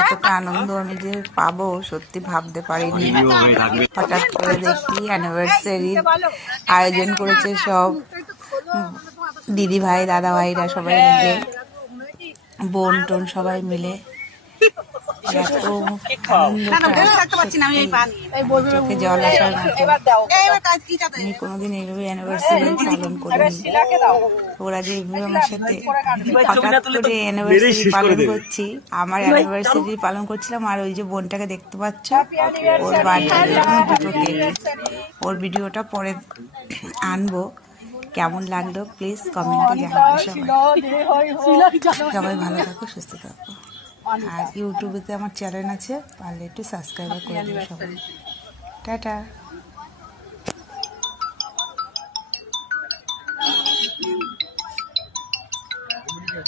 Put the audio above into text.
এতটা আনন্দ আমি যে পাবো সত্যি ভাবতে পারিনি। হঠাৎ করে দেখি অ্যানিভার্সারির আয়োজন করেছে সব দিদি ভাই দাদা ভাইরা সবাই মিলে, বোন টোন সবাই মিলে। এত চোখে জল আসার মতো। আমি কোনোদিন এইভাবে অ্যানিভার্সারি পালন করিনি। ওরা যে এইভাবে আমার সাথে হঠাৎ করে অ্যানিভার্সারি পালন করছি, আমার অ্যানিভার্সারি পালন করছিলাম। আর ওই যে বোনটাকে দেখতে পাচ্ছ, ওর বার্থডের জন্য দুটো কেক। ওর ভিডিওটা পরে আনবো। কেমন লাগলো প্লিজ কমেন্টে জানাবো সবাই। সবাই ভালো থাকো, সুস্থ থাকো। আর ইউটিউবেতে আমার চ্যানেল আছে, পারলে একটু সাবস্ক্রাইব করে দিও সবাই। টাটা।